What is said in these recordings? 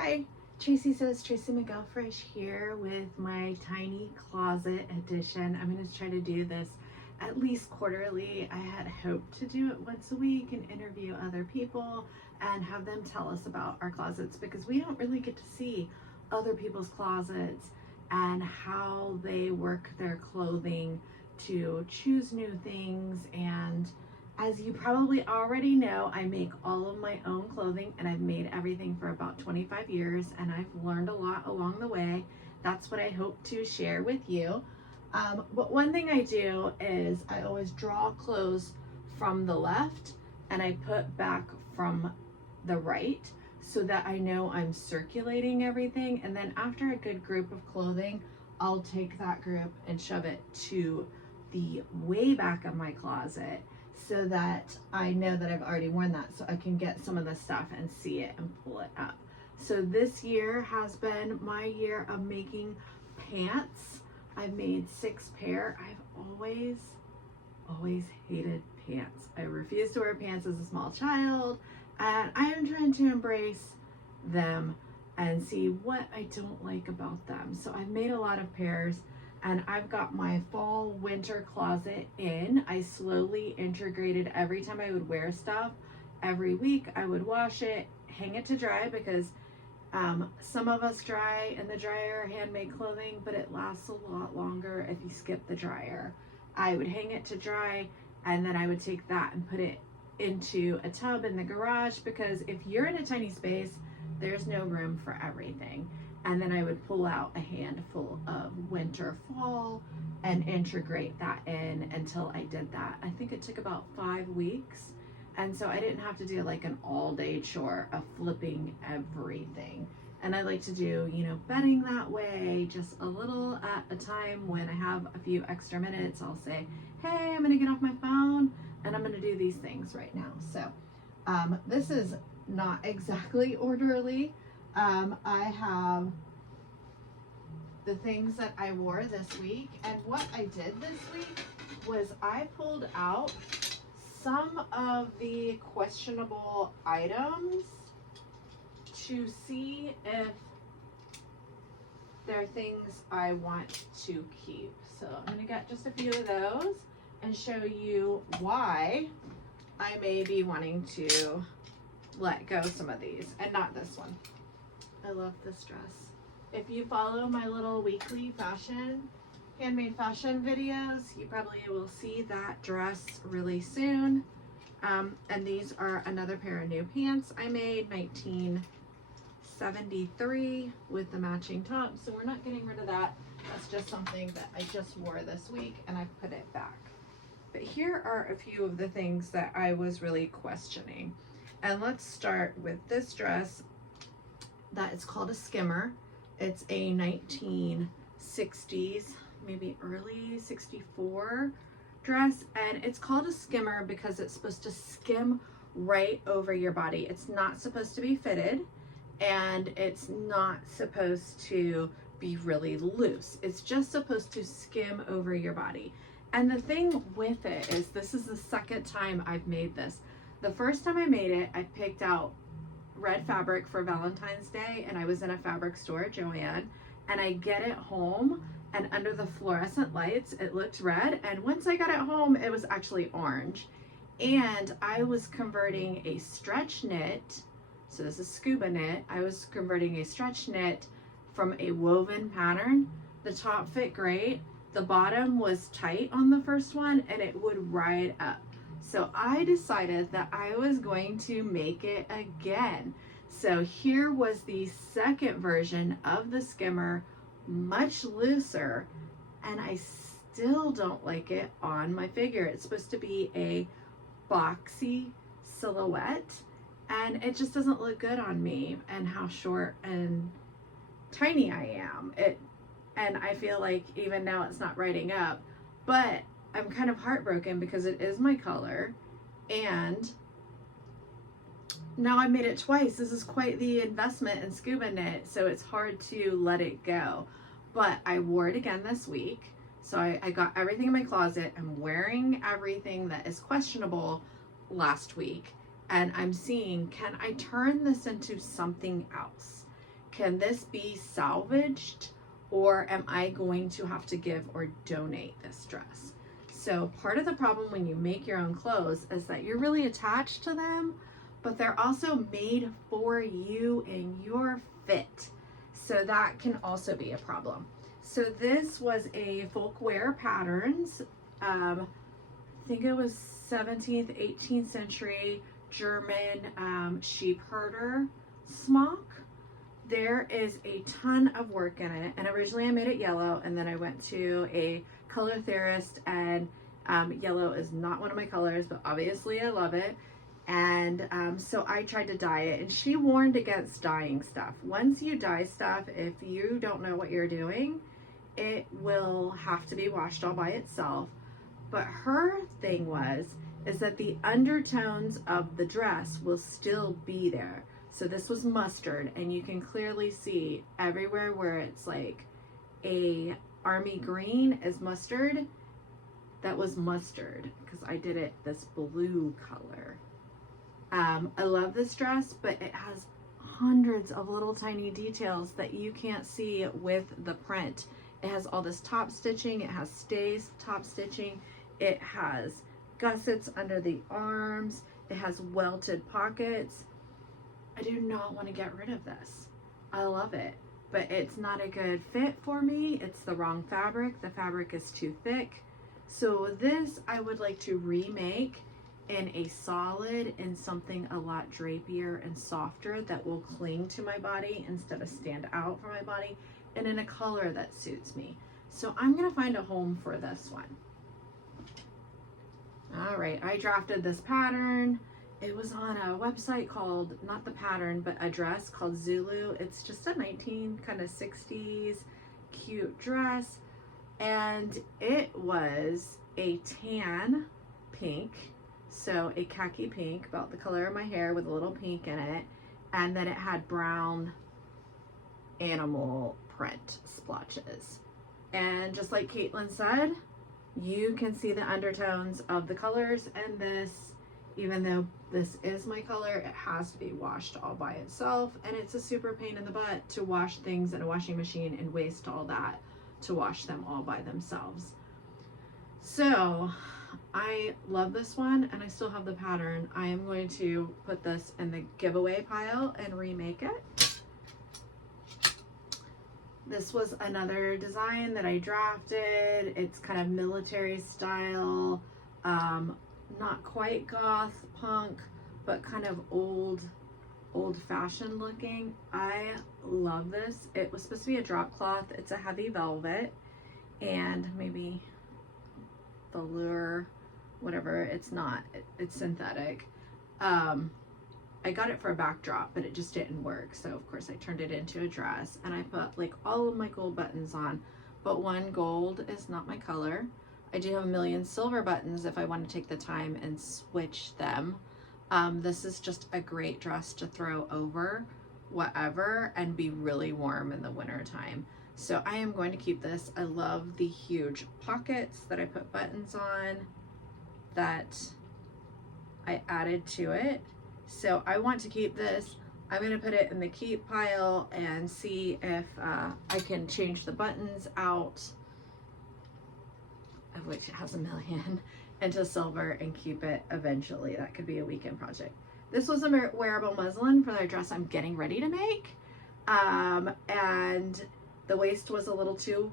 Hi, Tracy Says, Tracy McElfresh here with my tiny closet edition. I'm going to try to do this at least quarterly. I had hoped to do it once a week and interview other people and have them tell us about our closets, because we don't really get to see other people's closets and how they work their clothing to choose new things. And as you probably already know, I make all of my own clothing, and I've made everything for about 25 years, and I've learned a lot along the way. That's what I hope to share with you. But one thing I do is I always draw clothes from the left and I put back from the right, so that I know I'm circulating everything. And then after a good group of clothing, I'll take that group and shove it to the way back of my closet, so that I know that I've already worn that, so I can get some of the stuff and see it and pull it up. So this year has been my year of making pants. I've made 6 pair. I've always hated pants. I refused to wear pants as a small child, and I am trying to embrace them and see what I don't like about them. So I've made a lot of pairs, and I've got my fall winter closet in. I slowly integrated every time I would wear stuff. Every week I would wash it, hang it to dry, because some of us dry in the dryer handmade clothing, but it lasts a lot longer if you skip the dryer. I would hang it to dry, and then I would take that and put it into a tub in the garage, because if you're in a tiny space, there's no room for everything. And then I would pull out a handful of winter, fall, and integrate that in until I did that. I think it took about 5 weeks. And so I didn't have to do like an all-day chore of flipping everything. And I like to do, bedding that way, just a little at a time. When I have a few extra minutes, I'll say, hey, I'm gonna get off my phone and I'm gonna do these things right now. So this is not exactly orderly. I have the things that I wore this week, and what I did this week was I pulled out some of the questionable items to see if they're things I want to keep. So I'm going to get just a few of those and show you why I may be wanting to let go some of these, and not this one. I love this dress. If you follow my little weekly handmade fashion videos, you probably will see that dress really soon. And these are another pair of new pants I made, 1973, with the matching top. So we're not getting rid of that. That's just something that I just wore this week, and I put it back. But here are a few of the things that I was really questioning. And let's start with this dress that is called a skimmer. It's a 1960s, maybe early 64 dress, and it's called a skimmer because it's supposed to skim right over your body. It's not supposed to be fitted, and it's not supposed to be really loose. It's just supposed to skim over your body. And the thing with it is, this is the second time I've made this. The first time I made it, I picked out red fabric for Valentine's Day, and I was in a fabric store, Joann, and I get it home, and under the fluorescent lights it looked red, and once I got it home it was actually orange. And I was converting a stretch knit, so this is scuba knit, I was converting a stretch knit from a woven pattern. The top fit great, the bottom was tight on the first one, and it would ride up. So I decided that I was going to make it again. So here was the second version of the skimmer, much looser, and I still don't like it on my figure. It's supposed to be a boxy silhouette, and it just doesn't look good on me and how short and tiny I am. And I feel like even now it's not riding up, but I'm kind of heartbroken because it is my color, and now I made it twice. This is quite the investment in scuba knit, so it's hard to let it go. But I wore it again this week, so I got everything in my closet. I'm wearing everything that is questionable last week, and I'm seeing, can I turn this into something else? can this be salvaged, or am I going to have to give or donate this dress? So part of the problem when you make your own clothes is that you're really attached to them, but they're also made for you and your fit. So that can also be a problem. So this was a Folkwear Patterns. I think it was 17th, 18th century German sheep herder smock. There is a ton of work in it, and originally I made it yellow, and then I went to a color theorist, and yellow is not one of my colors, but obviously I love it. And so I tried to dye it, and she warned against dyeing stuff. Once you dye stuff, if you don't know what you're doing, it will have to be washed all by itself. But her thing is that the undertones of the dress will still be there. So this was mustard, and you can clearly see everywhere where it's like a army green is mustard. That was mustard because I did it this blue color. I love this dress, but it has hundreds of little tiny details that you can't see with the print. It has all this top stitching, it has stays top stitching, it has gussets under the arms, it has welted pockets. I do not want to get rid of this. I love it, but it's not a good fit for me. It's the wrong fabric. The fabric is too thick. So this I would like to remake in a solid and something a lot drapier and softer that will cling to my body instead of stand out from my body, and in a color that suits me. So I'm gonna find a home for this one. All right, I drafted this pattern. It was on a website called, not the pattern, but a dress called Zulu. It's just a 1960s cute dress. And it was a tan pink. So a khaki pink, about the color of my hair with a little pink in it. And then it had brown animal print splotches. And just like Caitlin said, you can see the undertones of the colors, and this, even though this is my color, it has to be washed all by itself, and it's a super pain in the butt to wash things in a washing machine and waste all that to wash them all by themselves. So I love this one, and I still have the pattern. I am going to put this in the giveaway pile and remake it. This was another design that I drafted. It's kind of military style, not quite goth punk, but kind of old-fashioned looking. I love this. It was supposed to be a drop cloth. It's a heavy velvet, and maybe velour, whatever. It's not. It's synthetic. I got it for a backdrop, but it just didn't work. So of course I turned it into a dress, and I put like all of my gold buttons on, but one gold is not my color. I do have a million silver buttons if I want to take the time and switch them. This is just a great dress to throw over whatever and be really warm in the winter time. So I am going to keep this. I love the huge pockets that I put buttons on that I added to it. So I want to keep this. I'm going to put it in the keep pile and see if I can change the buttons out, of which it has a million, into silver and keep it eventually. That could be a weekend project. This was a wearable muslin for the dress I'm getting ready to make. And the waist was a little too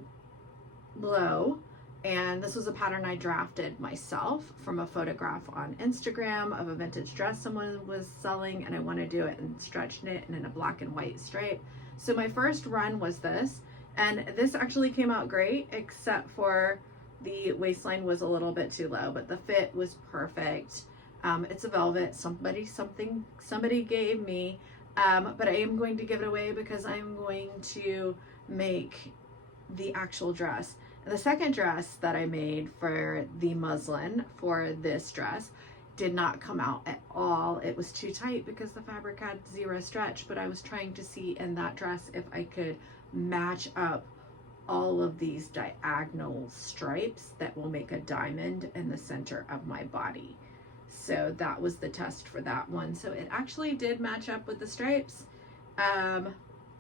low. And this was a pattern I drafted myself from a photograph on Instagram of a vintage dress someone was selling, and I want to do it in stretch knit and in a black and white stripe. So my first run was this, and this actually came out great, except for the waistline was a little bit too low, but the fit was perfect. It's a velvet, somebody gave me, but I am going to give it away because I'm going to make the actual dress. The second dress that I made for the muslin for this dress did not come out at all. It was too tight because the fabric had zero stretch, but I was trying to see in that dress if I could match up all of these diagonal stripes that will make a diamond in the center of my body. So that was the test for that one. So it actually did match up with the stripes.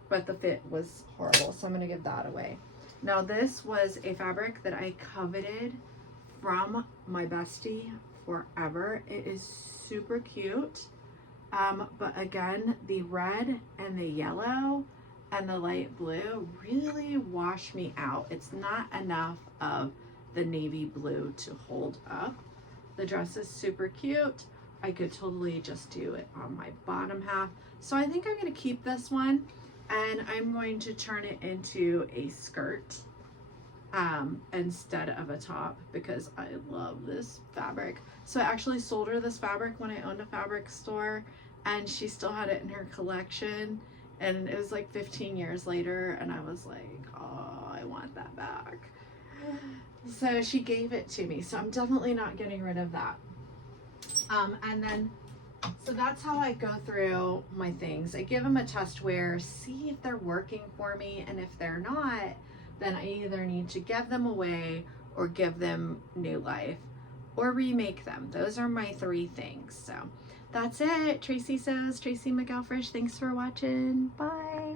but the fit was horrible, so I'm gonna give that away. Now this was a fabric that I coveted from my bestie forever. It is super cute. But again, the red and the yellow and the light blue really wash me out. It's not enough of the navy blue to hold up. The dress is super cute. I could totally just do it on my bottom half. So I think I'm gonna keep this one, and I'm going to turn it into a skirt instead of a top, because I love this fabric. So I actually sold her this fabric when I owned a fabric store, and she still had it in her collection, and it was like 15 years later, and I was like, oh, I want that back. So she gave it to me, so I'm definitely not getting rid of that. And then, so that's how I go through my things. I give them a test wear, see if they're working for me, and if they're not, then I either need to give them away or give them new life or remake them. Those are my 3 things. So that's it. Tracy Sews, Tracy McElfresh. Thanks for watching. Bye.